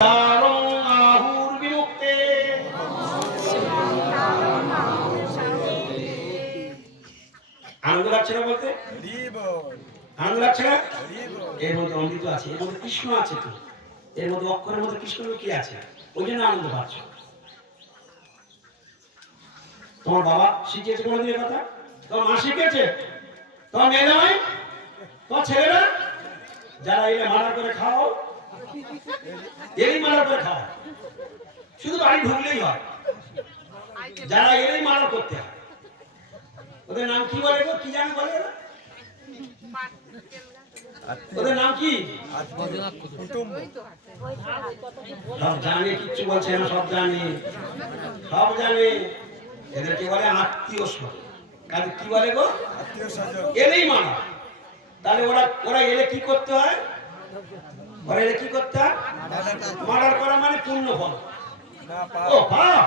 আহুর বিমুক্তে আনন্দ লাগছে না বলতে? আনন্দ লাগছে না? এর মধ্যে অমৃত আছে, এর মধ্যে কৃষ্ণ আছে, তো এর মধ্যে অক্ষরের মধ্যে কৃষ্ণ কি আছে, ওই জন্য আনন্দ পাচ্ছ। তোমার বাবা শিখিয়েছে কোনোদিন কথা? তোমার মা শিখিয়েছে? তোমার মেয়ে নয়? তোমার ছেলেরা যারা এলে মারা করে খাও, এই মারা করে খাও, শুধু বাড়ি ঢুকলেই হয়, যারা এলেই মারা করতে হয়। ওদের নাম কি বলে গো? কি জানি বলে ওরা? ওদের নাম কি? সব জানে, কিচ্ছু বলছে না, সব জানে, সব জানে। এদেরকে বলে আত্মীয় স্বজন। কাজে কি বলে গো? এলেই মানা। তাহলে ওরা ওরা এলে কি করতে হয়? ওরা এলে কি করতে হয়? মার্ডার করা মানে পূর্ণ ফল। ও বাপ!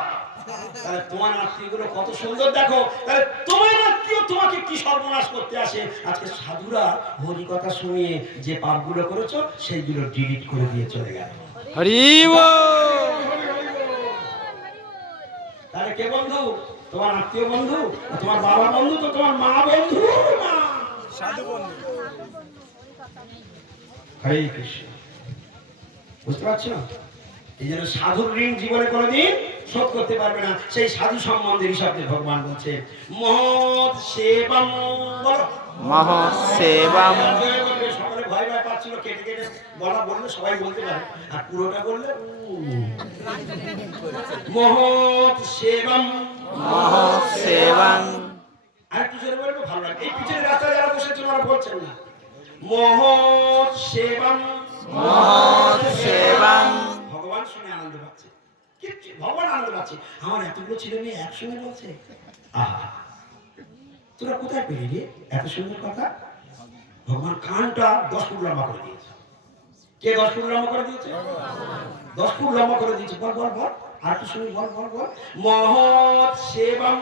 তাহলে তোমার আত্মীয়গুলো কত সুন্দর দেখো। তাহলে তোমার আত্মীয় তোমাকে কি সর্বনাশ করতে আসে? আজকে সাধুরা হরি কথা শুনিয়ে যে পাপগুলো করেছো সেইগুলো ডিলিট করে দিয়ে চলে গেল। হরি বল। তাহলে কে বন্ধু? তোমার আত্মীয় বন্ধু? তোমার বাবা বন্ধু? তো তোমার মা বন্ধু না, সাধু বন্ধু। হরে কৃষ্ণ। বুঝতে পারছো? এই জন্য সাধুর ঋণ জীবনে কোনোদিন শোধ করতে পারবে না। সেই সাধু সম্বন্ধে ঋষভদেব ভগবান বলছে মহৎ সেবম। বলো মহৎ সেবম। সকলে ভয় ভয় পাচ্ছিল, কেটে কেটে বলা বললে সবাই বলতে পারে, আর পুরোটা বললে মহৎ সেবম। মহৎ সেবম। আর একটু জোরে বলবো, ভালো লাগে। এই পিছনে রাস্তায় যারা বসেছে ওরা বলছেন না মহৎ সেবম। মহৎ সেবম। ভগবান শুনে আনন্দ পাচ্ছে, ভগবান আনন্দ পাচ্ছে। আমার এতগুলো ছেলে মেয়ে একসঙ্গে বলছে, আহা তোরা কোথায় পেলি রে এত সুন্দর কথা? ভগবান কানটা 10 ফুট লম্বা করে দিয়েছে। কে 10 ফুট লম্বা করে দিয়েছে? 10 ফুট লম্বা করে দিয়েছে। বল বল বল, আর কি শুনি, বল বল বল। মহৎ সেবম।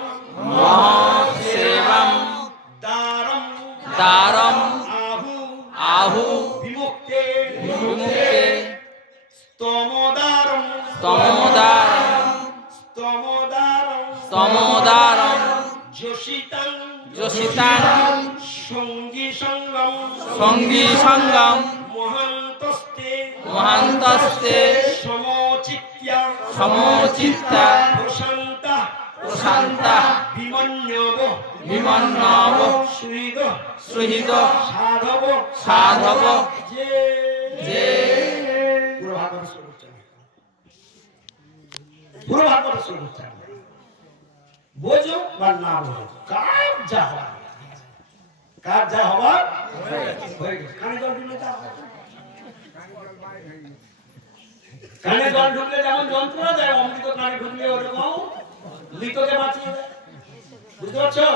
মহৎ সেবম। দারম। দারম। আহু। আহু। বিমুক্তে। বিমুক্তে। স্তমোদারম। স্তমোদারম। স্তমোদারম। স্তমোদারম। যোশিতাং। যোশিতাং। সঙ্গী সঙ্গম। সঙ্গী সঙ্গম। মহান্তস্তে। মহান্তস্তে। সমচিত্তা। সমচিত্তা। প্রশান্তা। প্রশান্তা। বিমন্যব। বিমন্যব। সুহৃদ। সুহৃদ। সাধব। সাধব। যে যে পুরো ভাগবত শুরু করছে, পুরো ভাগবত শুরু করছে। বোঝো বা না বোঝো, কার যা হওয়ার, কার যা হওয়ার হয়ে গেছে। কানে জল ঢুকলে যা হয়, কানে জল ঢুকলে যেমন যন্ত্রণা দেয়, অমৃত কানে ঢুকলে ওরকম মৃতকে বাঁচিয়ে দেয়। বুঝতে পারছো?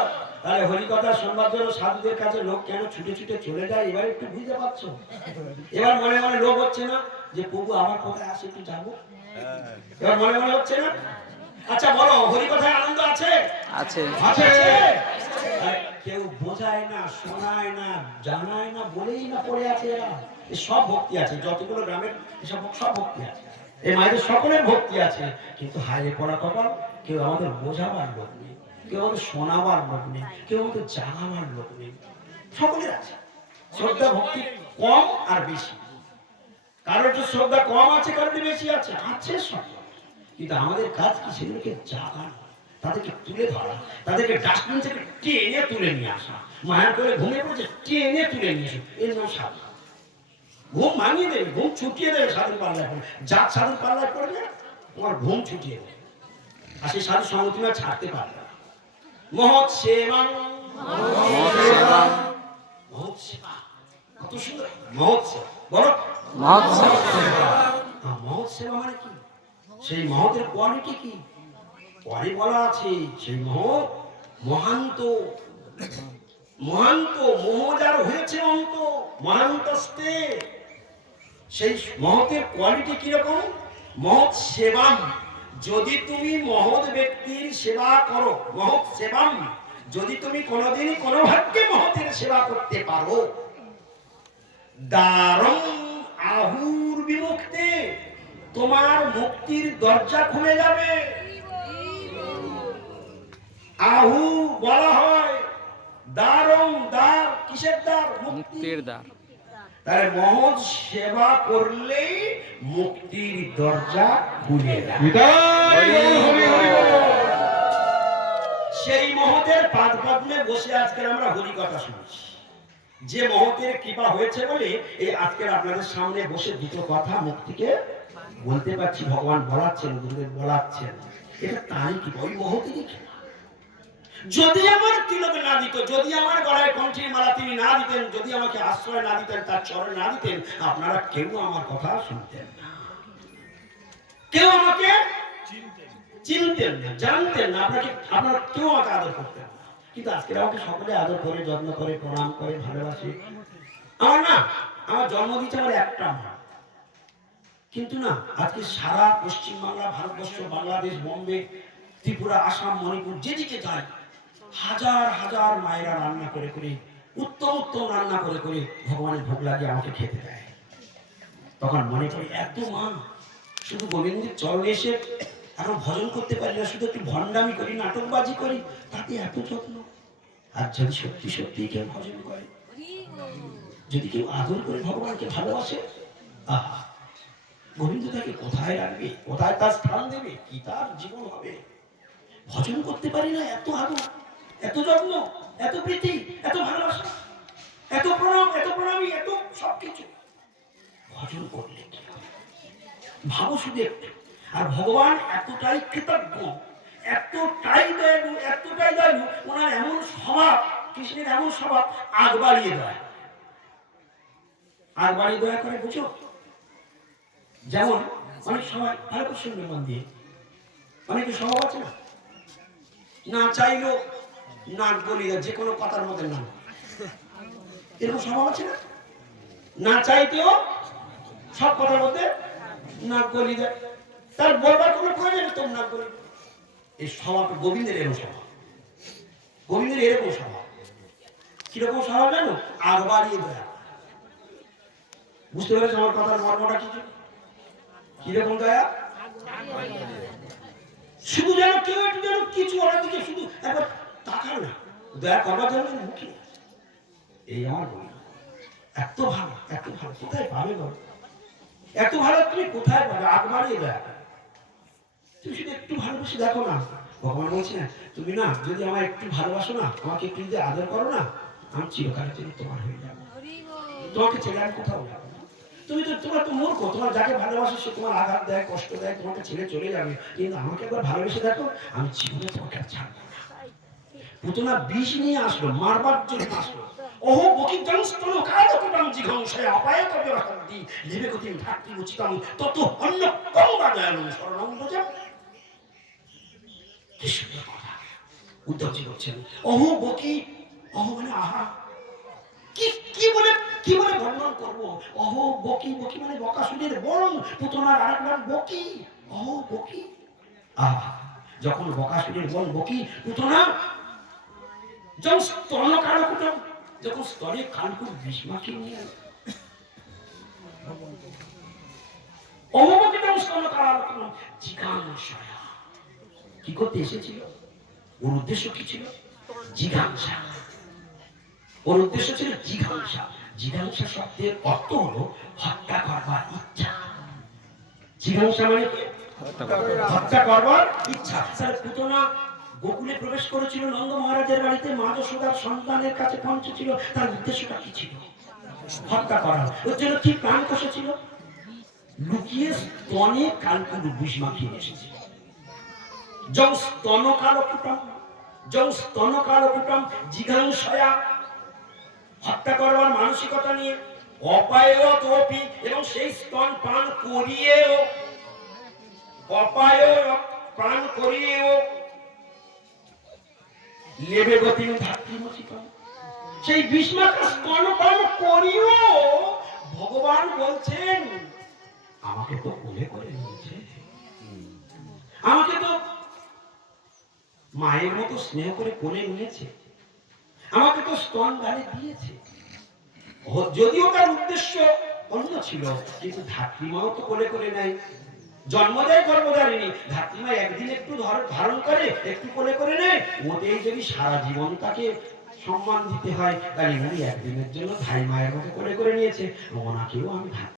তাহলে হরি কথা শুনবার জন্য সাধুদের কাছে লোক কেন ছুটে ছুটে চলে যায়, এবার একটু বুঝতে পারছো? এবার মনে মনে লোক হচ্ছে না যে প্রভু আমার কথায় আসে, একটু যাবো? এবার মনে মনে হচ্ছে না? আচ্ছা বলো, হরি কথায় আনন্দ আছে? আছে। আছে। কেউ বোঝায় না, শোনায় না, জানায় না, বলেই না পড়ে আছে এরা। সব ভক্তি আছে, যতগুলো গ্রামের এসব সব ভক্তি আছে, এই মায়েদের সকলের ভক্তি আছে, কিন্তু হাইরে পড়া কপাল, কেউ আমাদের বোঝাবার লোক নেই, কেউ আমাদের শোনাবার লোক নেই, কেউ আমাদের জানাবার লোক নেই। সকলের আছে শ্রদ্ধা ভক্তি কম আর বেশি, কারোর একটু শ্রদ্ধা কম আছে, কারোর বেশি আছে, আছে সব। কিন্তু আমাদের কাজ কি? সেগুলোকে জাগানো, তাদেরকে তুলে ধরা, তাদেরকে ডাস্টবিন থেকে টেনে তুলে নিয়ে আসা। মায়ের করে ঘুমিয়ে পড়েছে, টেনে তুলে নিয়ে আসো, এর নাম সাধু। ঘুম ভাঙিয়ে দেবে, ঘুম ছুটিয়ে দেবে সাধুর পাল্লায় পড়ে। যার সাধুর পাল্লায় পড়বে তোমার ঘুম ছুটিয়ে দেবে, আর সেই সাধু সঙ্গ তুমি ছাড়তে পারবে না। মহৎ সেবা। মহৎ সেবা। মহৎ সেবা কত সুন্দর। মহৎ সেবা বলো। মহৎ সেবা। মহৎ সেবা মানে কি? সেই মহতের কোয়ালিটি কি? পরে বলা আছে, সেই মহৎ মহান্ত। মহান্ত মোহ যার হয়েছে অন্ত, মহান্তস্তে। সেই মহতের কোয়ালিটি কিরকম? মহৎ সেবাম। যদি তুমি মহৎ ব্যক্তির সেবা করো, মহৎ সেবাম, যদি তুমি কোনোদিন কোনো ভাগ্যে মহতের সেবা করতে পারো, দারম আহুর বিমুক্তে। তোমার মুক্তির দরজা খুলে যাবে। আহু বলা হয় দ্বারং, দ্বার কিসের দ্বার? মুক্তির দ্বার। তাহলে মহৎ সেবা করলেই মুক্তির দরজা খুলে যায়। সেই মহতের পাদ পদ্মে বসে আজকের আমরা হরি কথা শুনছি। যে মহতের কৃপা হয়েছে বলে এই আজকের আপনাদের সামনে বসে দুটো কথা মুক্তিকে বলতে পারছি। ভগবান বলাচ্ছেন, গুরুদেব বলাচ্ছেন, এটা তারই কৃপা, ওই মহতেরই কৃপা। যদি আমার তিলক না দিত, যদি আমার গলায় কণ্ঠের মালা তিনি না দিতেন, যদি আমাকে আশ্রয় না দিতেন, তার চরণ না দিতেন, আপনারা কেউ আমার কথা শুনতেন না, কেউ আমাকে চিনতেন না, জানতেন না, আপনারা কেউ আমাকে আদর করতেন না। কিন্তু আজকে আমাকে সকলে আদর করে, যত্ন করে, প্রণাম করে, ভালোবাসে। আমার জন্ম দিয়েছে আমার একটা মা, কিন্তু না আজকে সারা পশ্চিমবাংলা, ভারতবর্ষ, বাংলাদেশ, বোম্বে, ত্রিপুরা, আসাম, মণিপুর, যেদিকে যায় হাজার হাজার মায়েরা রান্না করে করে, উত্তম উত্তম রান্না করে করে ভগবানের ভোগ লাগিয়ে আমাকে খেতে দেয়। তখন মনে করি এত মা, শুধু গোবিন্দের চরণে এসে এখন ভজন করতে পারি না, শুধু একটু ভণ্ডামি করি, নাটকবাজি করি, তাতে এত যত্ন। আর যদি সত্যি সত্যি কেউ ভজন করে, যদি কেউ আদর করে, ভগবানকে ভালোবাসে, আহা, গোবিন্দ তাকে কোথায় রাখবে, কোথায় তার স্থান দেবে, কি তার জীবন হবে। ভজন করতে পারি না, এত আদর, এত যত্ন, এত প্রীতি, এত ভালোবাসা, এত প্রণাম, এত প্রণামী, এত সবকিছু ভজন করলে কি হবে? ভাবো শুধু একটু। আর ভগবান এতটাই কৃতজ্ঞ, এতটাই দয়ালু, এতটাই দয়ালু, ওনার এমন স্বভাব, কৃষ্ণের এমন স্বভাব, আগ বাড়িয়ে দয়া, আগ বাড়িয়ে দয়া করে। বুঝো, যেমন অনেক সময় ভালো করে শুনবে মন দিয়ে, অনেকের স্বভাব আছে না, না চাইলো নাক গলিয়ে দেয়, যে কোনো কথার মধ্যে না, এরকম স্বভাব আছে না? না চাইতেও সব কথার মধ্যে নাক গলিয়ে দেয়, তার বলবার কোনো প্রয়োজন তোর নাক গলিয়ে। এই স্বভাব গোবিন্দের এরকম স্বভাব, গোবিন্দের এরকম স্বভাব। কিরকম স্বভাব জানো? আগ বাড়িয়ে দেয়। বুঝতে পেরেছো আমার কথার মর্মটা কিছু? কিরকম দয়া? শুধু যেন কেউ একটু যেন কিছু ওরা দিকে শুধু একবার তাকাও না, দয়া করবার জন্য মুখে। এই আমার বলি, এত ভালো, এত ভালো কোথায় পাবে বলো? এত ভালো তুমি কোথায় পাবে? আগ বাড়িয়ে দয়া। তুমি শুধু একটু ভালোবেসে দেখো না, ভগবান বলছে না, তুমি না যদি আমার একটু ভালোবাসো না, আমাকে একটু যদি আদর করো না, আমি চিরকালের জন্য তোমার হয়ে যাবো। তোমাকে ছেড়ে আমি কোথাও যাবো না। তুমি তো, তোমার তো মূর্খ, তোমার যাকে ভালোবাসো সে তোমার আঘাত দেয়, কষ্ট দেয়, তোমাকে ছেড়ে চলে যাবে। কিন্তু আমাকে একবার ভালোবেসে দেখো, আমি জীবনে তোমাকে আর ছাড়বো না। পুতনা বিষ নিয়ে আসলো, মারবার জন্য আসলো। ওহো বকি জনস্তন কায়কটং জিঘংসায় অপায়ত বিরহন্তি লিবেগতিম ধাত্রী উচিতং তত অন্য কংবা দয়ালু শরণং ব্রজ। কি সুন্দর কথা উদ্ধবজি বলছেন। ওহো বকি, ওহো মানে আহা, কি কি বলে, কি বলে বর্ণন করবো? ওহো বকি, বকি মানে বকাসুরের বোন, পুতনার আরেক নাম বকি। ওহো বকি, আহা, যখন বকাসুরের বোন বকি পুতনা যখন স্তন কারকুটম, যখন স্তরে কানকুর বিষ্মাকে নিয়ে অবমতিতম স্তন কারকুটম জিজ্ঞাসা, কি করতে এসেছিল? ওর উদ্দেশ্য কি ছিল? জিজ্ঞাসা। ওর উদ্দেশ্য ছিল জিজ্ঞাসা। জিজ্ঞাসা শব্দের অর্থ হলো হত্যা করবার ইচ্ছা। জিজ্ঞাসা মানে কি? হত্যা করবার ইচ্ছা। স্যার পুতনা গোকুলে প্রবেশ করেছিল নন্দ মহারাজের বাড়িতে, মা যশোদার সন্তানের কাছে পৌঁছেছিল, তার উদ্দেশ্যটা কি ছিল? হত্যা করা। ওর জন্য কি প্রাণ কষেছিল? লুকিয়ে স্তনে কানকুর বিষ মাখিয়ে এসেছে। যং স্তন কালকুটম, যং স্তন কালকুটম জিঘাংসয়া, হত্যা করবার মানসিকতা নিয়ে, অপায়তপি, এবং সেই স্তন পান করিয়েও, অপায় প্রাণ করিয়েও, লেবে গতি ধাত্রীমচিত, সেই বিষ্মাকা স্তনপান করিও ভগবান বলছেন আমাকে তো কোলে করে নিয়েছে, আমাকে তো মায়ের মতো স্নেহ করে কোলে নিয়েছে, আমাকে তো স্তন গালে দিয়েছে। যদিও তার উদ্দেশ্য অন্য ছিল, কিন্তু ধাত্রীমাও তো কোলে করে নেয়, জন্ম দেয় গর্ভধারিণী, ধাত্রীমা একদিন একটু ধারণ করে, একটু কোলে করে নেয়, ওতেই যদি সারা জীবন তাকে সম্মান দিতে হয়, তাহলে উনি একদিনের জন্য ধাই মায়ের মতো করে নিয়েছে, ওনাকেও আমি